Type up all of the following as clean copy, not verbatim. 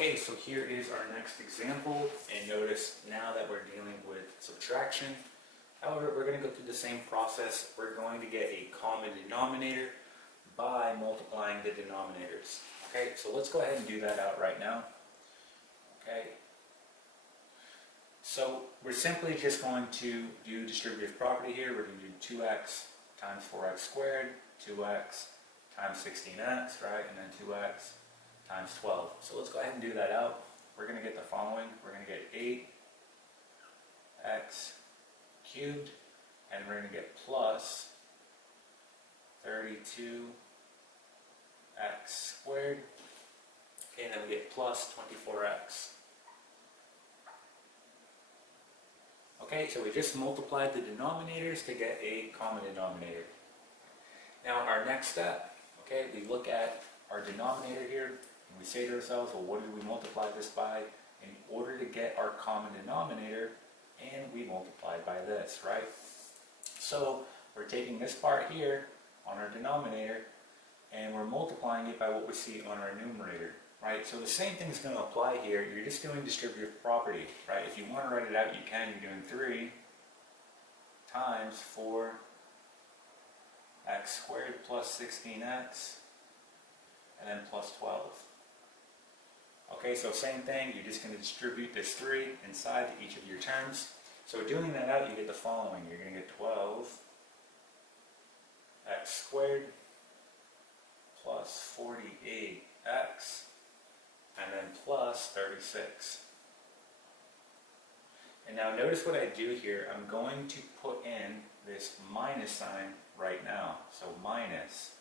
Okay, so here is our next example, and notice now that we're dealing with subtraction. However, we're going to go through the same process. We're going to get a common denominator by multiplying the denominators. Okay, so let's go ahead and do that out right now. Okay, so we're simply just going to do distributive property here. We're going to do 2x times 4x squared, 2x times 16x, right, and then 2x times 12. So let's go ahead and do that out. We're going to get the following. We're going to get 8x cubed, and we're going to get plus 32x squared. Okay, and then we get plus 24x. Okay, so we just multiplied the denominators to get a common denominator. Now our next step, okay, we look at our denominator here, and we say to ourselves, well, what did we multiply this by in order to get our common denominator? And we multiplied by this, right? So we're taking this part here on our denominator, and we're multiplying it by what we see on our numerator, right? So the same thing is going to apply here. You're just doing distributive property, right? If you want to write it out, you can. You're doing 3 times 4x squared plus 16x, and then plus 12. Okay, so same thing, you're just going to distribute this 3 inside each of your terms. So doing that out, you get the following. You're going to get 12x squared plus 48x, and then plus 36. And now notice what I do here. I'm going to put in this minus sign right now. So minus,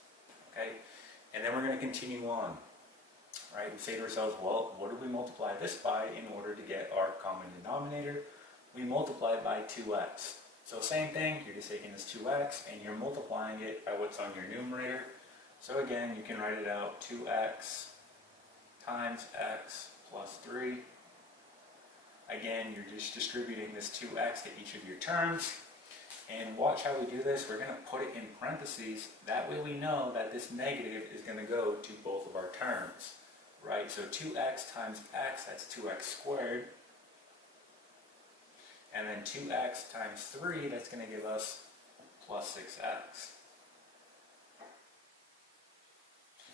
okay? And then we're going to continue on. Right, we say to ourselves, well, what did we multiply this by in order to get our common denominator? We multiply by 2x. So same thing, you're just taking this 2x and you're multiplying it by what's on your numerator. So again, you can write it out 2x times x plus 3. Again, you're just distributing this 2x to each of your terms. And watch how we do this. We're going to put it in parentheses. That way we know that this negative is going to go to both of our terms. Right, so 2x times x, that's 2x squared. And then 2x times 3, that's going to give us plus 6x.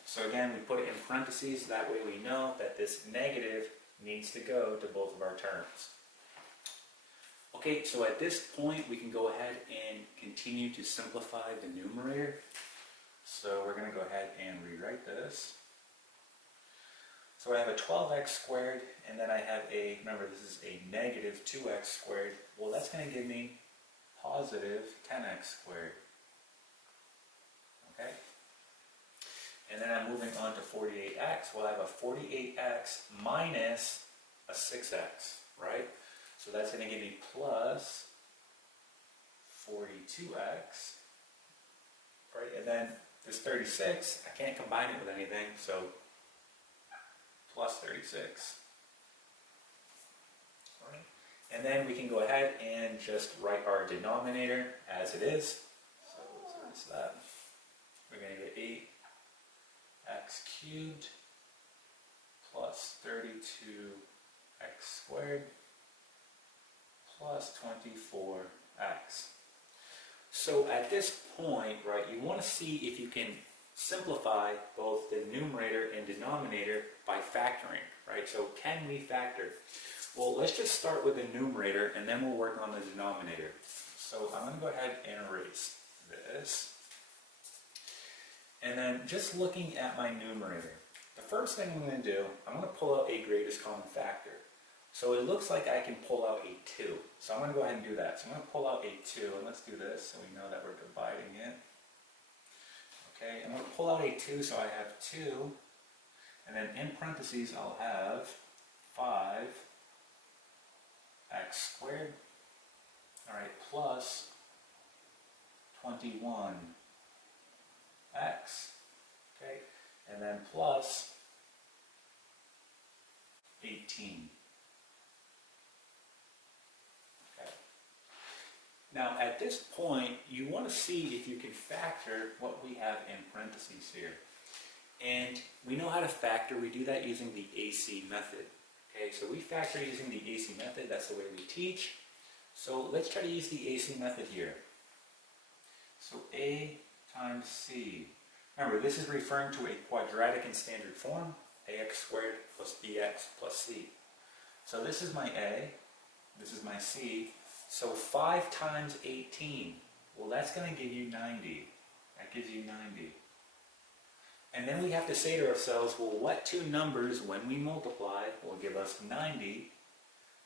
So again, we put it in parentheses. That way we know that this negative needs to go to both of our terms. Okay, so at this point, we can go ahead and continue to simplify the numerator. So we're going to go ahead and rewrite this. So I have a 12x squared, and then I have a, remember this is a negative 2x squared. Well, that's going to give me positive 10x squared. Okay? And then I'm moving on to 48x. Well, I have a 48x minus a 6x, right? So that's going to give me plus 42x, right? And then this 36, I can't combine it with anything, so plus 36. All right. And then we can go ahead and just write our denominator as it is. So let's erase that. We're going to get 8x cubed plus 32x squared plus 24x. So at this point, right, you want to see if you can simplify both the numerator and denominator by factoring, right? So can we factor? Well, let's just start with the numerator and then we'll work on the denominator. So I'm going to go ahead and erase this. And then just looking at my numerator, the first thing I'm going to do, I'm going to pull out a greatest common factor. So it looks like I can pull out a 2. So I'm going to go ahead and do that. So I'm going to pull out a 2, and let's do this so we know that we're dividing it. Okay, I'm going to pull out a 2, so I have 2, and then in parentheses I'll have 5x squared, all right, plus 21x, okay, and then plus 18. Now, at this point, you want to see if you can factor what we have in parentheses here. And we know how to factor. We do that using the AC method. Okay, so we factor using the AC method. That's the way we teach. So let's try to use the AC method here. So A times C. Remember, this is referring to a quadratic in standard form, ax squared plus bx plus c. So this is my A, this is my C. So 5 times 18, well, that's going to give you 90. That gives you 90. And then we have to say to ourselves, well, what two numbers, when we multiply, will give us 90,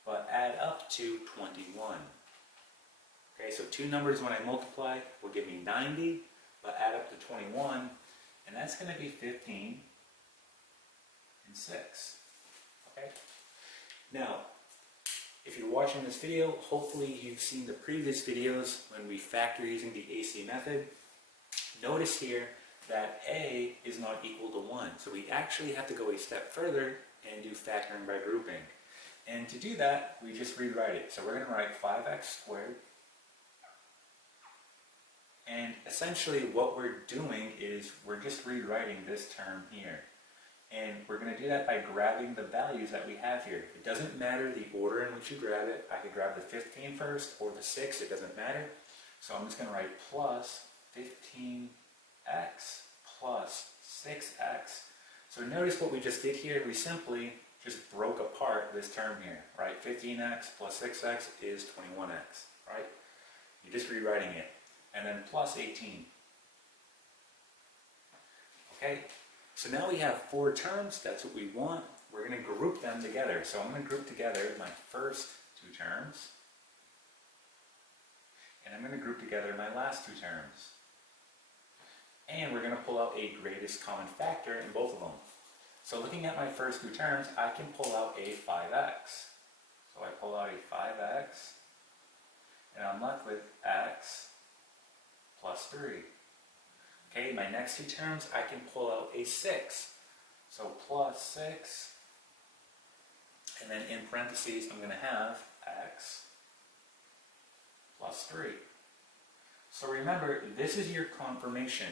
but add up to 21? Okay, so two numbers when I multiply will give me 90, but add up to 21, and that's going to be 15 and 6. Okay? Now, if you're watching this video, hopefully you've seen the previous videos when we factor using the AC method. Notice here that A is not equal to 1, so we actually have to go a step further and do factoring by grouping. And to do that, we just rewrite it. So we're going to write 5x squared. And essentially what we're doing is we're just rewriting this term here. And we're going to do that by grabbing the values that we have here. It doesn't matter the order in which you grab it. I could grab the 15 first or the 6, it doesn't matter. So I'm just going to write plus 15x plus 6x. So notice what we just did here. We simply just broke apart this term here, right? 15x plus 6x is 21x, right? You're just rewriting it. And then plus 18. Okay, so now we have 4 terms. That's what we want. We're going to group them together. So I'm going to group together my first 2 terms. And I'm going to group together my last 2 terms. And we're going to pull out a greatest common factor in both of them. So looking at my first 2 terms, I can pull out a 5x. So I pull out a 5x, and I'm left with x plus 3. Okay, my next 2 terms, I can pull out a 6. So plus 6, and then in parentheses, I'm going to have x plus 3. So remember, this is your confirmation.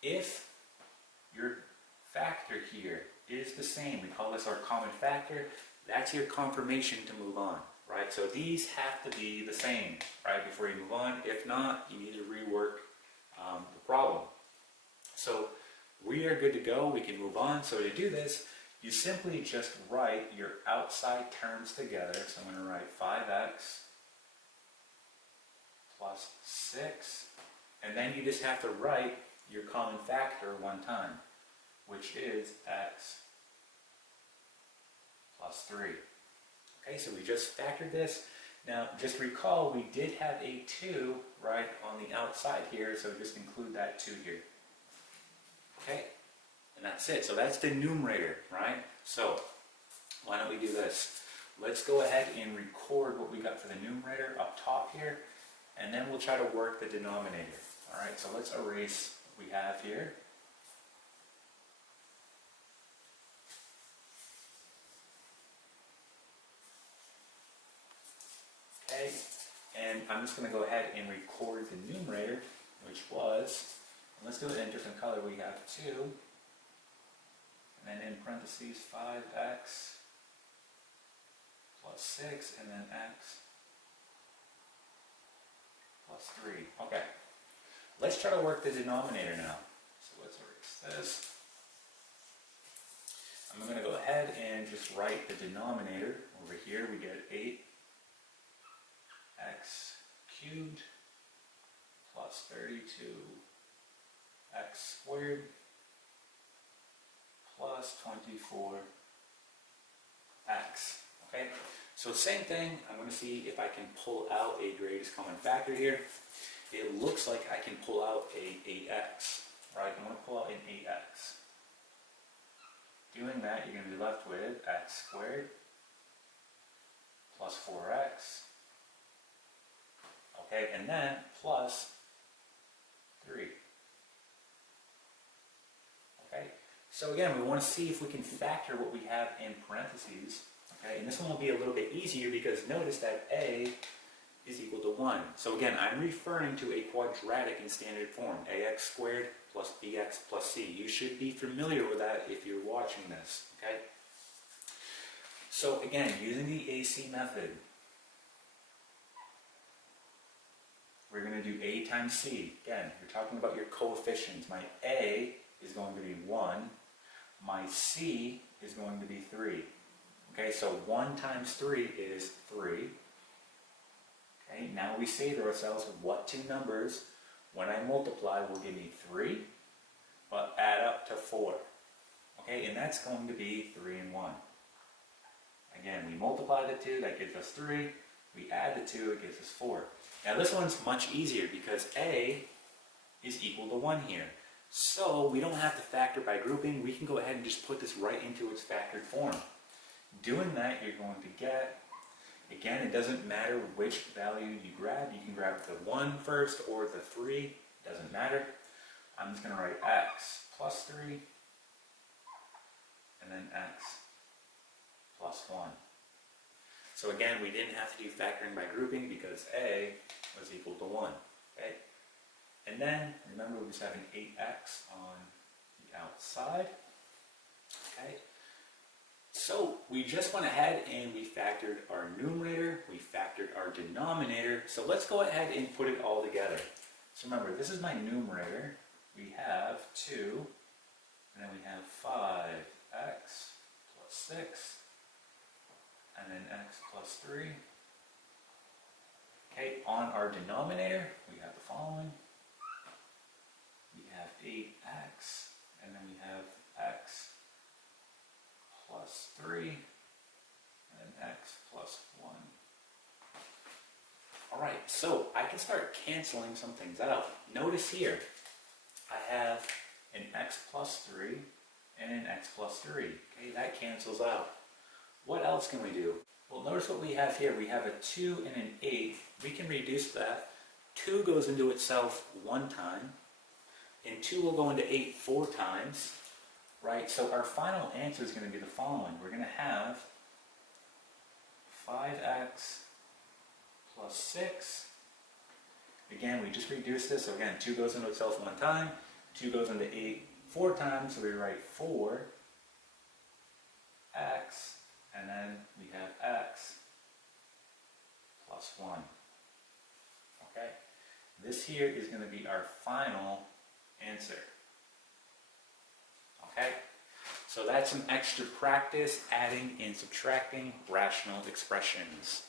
If your factor here is the same, we call this our common factor, that's your confirmation to move on. Right, so these have to be the same, right, before you move on. If not, you need to rework the problem. So we are good to go. We can move on. So to do this, you simply just write your outside terms together. So I'm going to write 5x plus 6, and then you just have to write your common factor one time, which is x plus 3. Okay, so we just factored this. Now, just recall we did have a 2 right on the outside here, so just include that 2 here. Okay, and that's it. So that's the numerator, right? So why don't we do this? Let's go ahead and record what we got for the numerator up top here, and then we'll try to work the denominator. All right, so let's erase what we have here. Okay, and I'm just going to go ahead and record the numerator, which was, let's do it in a different color. We have 2, and then in parentheses 5x plus 6, and then x plus 3. Okay, let's try to work the denominator now. So let's erase this. I'm going to go ahead and just write the denominator. Over here we get 8 x cubed plus 32 x squared plus 24 x. Okay, so same thing. I'm going to see if I can pull out a greatest common factor here. It looks like I can pull out a 8x. Right, I'm going to pull out an 8x. Doing that, you're going to be left with x squared plus 4x. Okay, and then plus 3. Okay, so again, we want to see if we can factor what we have in parentheses. Okay, and this one will be a little bit easier because notice that a is equal to 1. So again, I'm referring to a quadratic in standard form, ax squared plus bx plus c. You should be familiar with that if you're watching this, okay? So again, using the AC method, we're going to do a times c. Again, you're talking about your coefficients. My a is going to be 1. My c is going to be 3. Okay, so 1 times 3 is 3. Okay, now we say to ourselves, what two numbers, when I multiply, will give me 3, but add up to 4. Okay, and that's going to be 3 and 1. Again, we multiply the 2, that gives us 3. We add the 2, it gives us 4. Now this one's much easier because a is equal to 1 here. So we don't have to factor by grouping. We can go ahead and just put this right into its factored form. Doing that, you're going to get, again, it doesn't matter which value you grab. You can grab the 1 first or the 3. It doesn't matter. I'm just going to write x plus 3 and then x plus 1. So again, we didn't have to do factoring by grouping because a was equal to 1. Okay? And then, remember, we just have an 8x on the outside. Okay? So we just went ahead and we factored our numerator, we factored our denominator. So let's go ahead and put it all together. So remember, this is my numerator. We have 2, and then we have 5x plus 6. And then x plus 3. Okay, on our denominator, we have the following. We have 8x, and then we have x plus 3, and then x plus 1. Alright, so I can start canceling some things out. Notice here, I have an x plus 3 and an x plus 3. Okay, that cancels out. What else can we do? Well, notice what we have here. We have a 2 and an 8. We can reduce that. 2 goes into itself 1 time, and 2 will go into 8 4 times, right? So our final answer is going to be the following. We're going to have 5x plus 6. Again, we just reduced this. So again, 2 goes into itself 1 time. 2 goes into 8 4 times. So we write 4x. And then we have x plus 1. Okay? This here is going to be our final answer. Okay? So that's some extra practice adding and subtracting rational expressions.